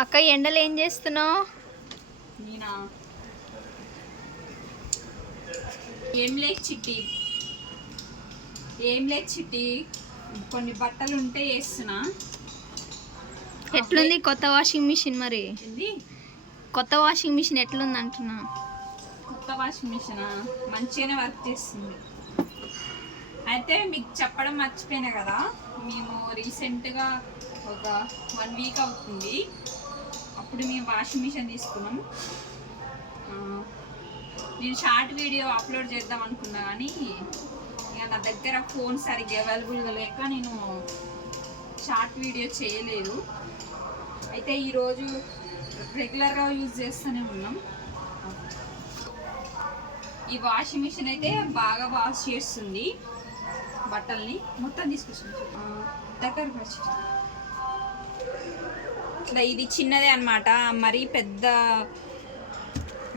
అక్క ఎండలు ఏం చేస్తున్నావు? నేనా ఏం లేదు చిట్టి కొన్ని బట్టలు ఉంటే వేస్తున్నా. ఎట్లుంది కొత్త వాషింగ్ మిషన్? మరి కొత్త వాషింగ్ మిషన్ ఎట్లుంది అంటున్నా. కొత్త వాషింగ్ మిషన్ మంచిగానే వర్క్ చేస్తుంది. అయితే మీకు చెప్పడం మర్చిపోయినా కదా, మేము రీసెంట్గా ఒక 1 వీక్ అవుతుంది. అప్పుడు మేము వాషింగ్ మిషన్ తీసుకున్నాం. నేను షార్ట్ వీడియో అప్లోడ్ చేద్దాం అనుకున్నా, కానీ ఇక నా దగ్గర ఫోన్ సరిగ్గా అవైలబుల్గా లేక నేను షార్ట్ వీడియో చేయలేదు. అయితే ఈరోజు రెగ్యులర్గా యూజ్ చేస్తూనే ఉన్నాం. ఈ వాషింగ్ మిషన్ అయితే బాగా వాష్ చేస్తుంది బట్టల్ని. మొత్తం తీసుకొచ్చింది దగ్గరకు వచ్చి. ఇది చిన్నదే అన్నమాట, మరీ పెద్ద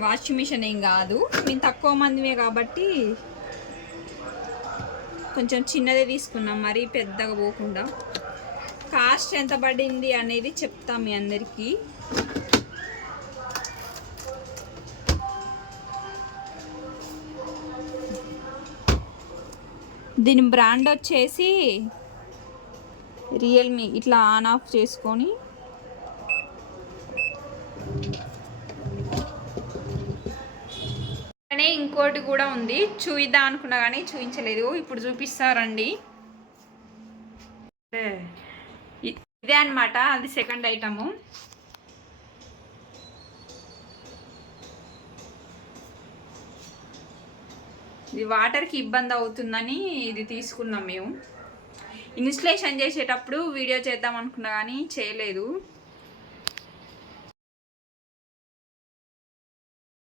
వాషింగ్ మిషన్ ఏం కాదు. మేము తక్కువ మందిమే కాబట్టి కొంచెం చిన్నదే తీసుకున్నాం, మరీ పెద్దగా పోకుండా. కాస్ట్ ఎంత పడింది అనేది చెప్తాం మీ అందరికీ. దీని బ్రాండ్ వచ్చేసి రియల్మీ. ఇట్లా ఆన్ ఆఫ్ చేసుకొని ఇంకోటి కూడా ఉంది, చూయిద్దాం అనుకున్నా కానీ చూపించలేదు. ఇప్పుడు చూపిస్తారండి. ఇదే అన్నమాట, అది సెకండ్ ఐటము. ఇది వాటర్కి ఇబ్బంది అవుతుందని ఇది తీసుకున్నాం మేము. ఇన్స్టలేషన్ చేసేటప్పుడు వీడియో చేద్దాం అనుకున్నా కానీ చేయలేదు.